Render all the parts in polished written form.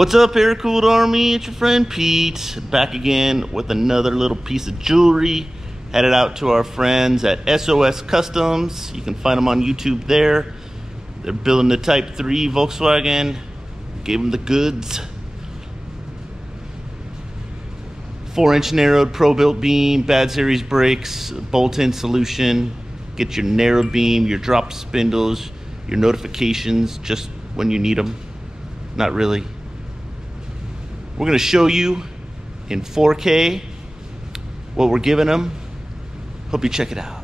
What's up, Airkewld Army? It's your friend Pete, back again with another little piece of jewelry. Headed out to our friends at SOS Customz. You can find them on YouTube there. They're building the Type 3 Volkswagen. Gave them the goods. 4-inch narrowed PRObuilt beam, bad series brakes, bolt-in solution. Get your narrow beam, your drop spindles, your notifications just when you need them. Not really. We're going to show you in 4K what we're giving them. Hope you check it out.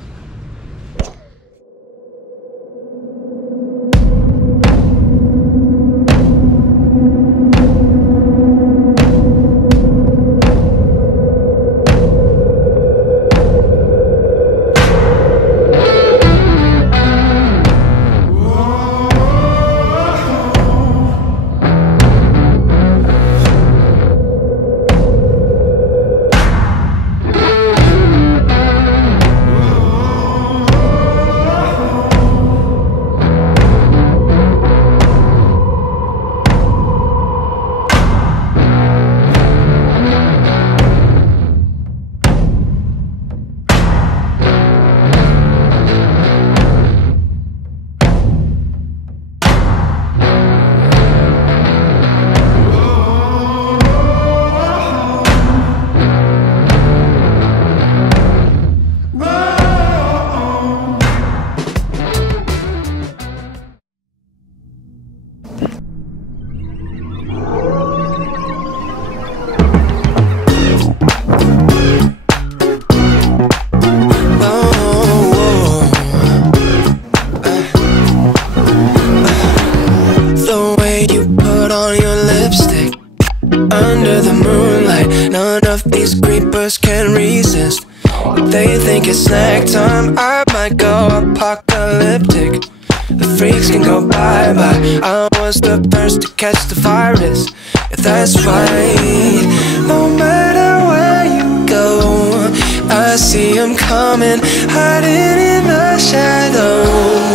Under the moonlight, none of these creepers can resist. If they think it's snack time, I might go apocalyptic. The freaks can go bye-bye. I was the first to catch the virus. If that's right, no matter where you go, I see them coming, hiding in the shadows.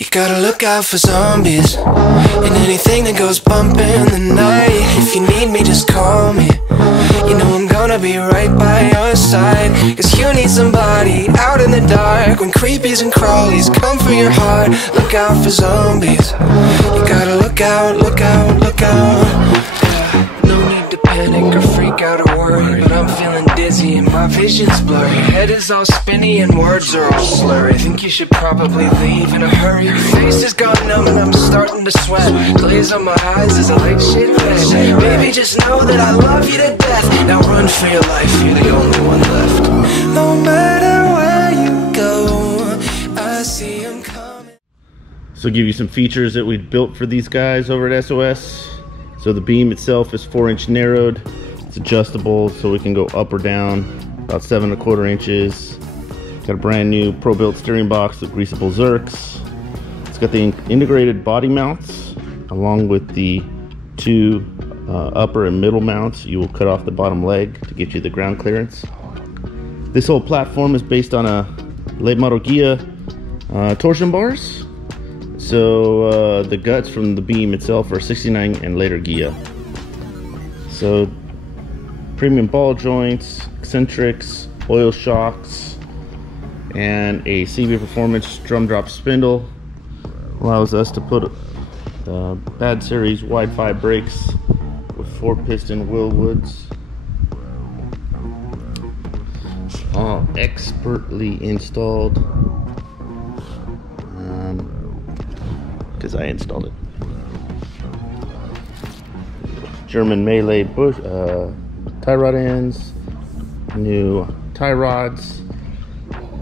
You gotta look out for zombies and anything that goes bump in the night. If you need me, just call me. You know I'm gonna be right by your side, 'cause you need somebody out in the dark when creepies and crawlies come for your heart. Look out for zombies. You gotta look out, look out, look out. No need to panic or freak out or worry, but I'm feeling dizzy and my vision's blurry. Head is all spinny and words are all slurry. Think you should probably leave in a hurry. Your face has gone numb and I'm starting to sweat. Glaze on my eyes is a light shade red. Baby, just know that I love you to death. Now run for your life, you're the only one left. No matter where you go, I see them coming. So give you some features that we built for these guys over at SOS. So the beam itself is 4-inch narrowed. It's adjustable, so we can go up or down about 7 1/4 inches. Got a brand new PRObuilt steering box with greasable Zerks. It's got the integrated body mounts along with the two upper and middle mounts. You will cut off the bottom leg to get you the ground clearance. This whole platform is based on a late model Ghia torsion bars. So the guts from the beam itself are 69 and later Ghia. So premium ball joints, eccentrics, oil shocks, and a CB Performance drum drop spindle allows us to put bad series wide 5 brakes with 4-piston Wilwoods. All expertly installed. Because I installed it. German Melee bush tie rod ends, new tie rods,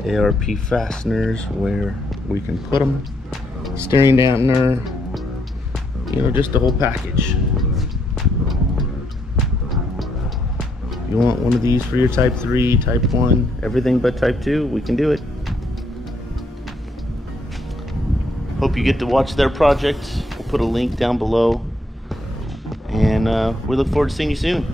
ARP fasteners where we can put them, steering dampener, you know, just the whole package. If you want one of these for your Type 3, Type 1, everything but Type 2, we can do it. Hope you get to watch their project. We'll put a link down below, and we look forward to seeing you soon.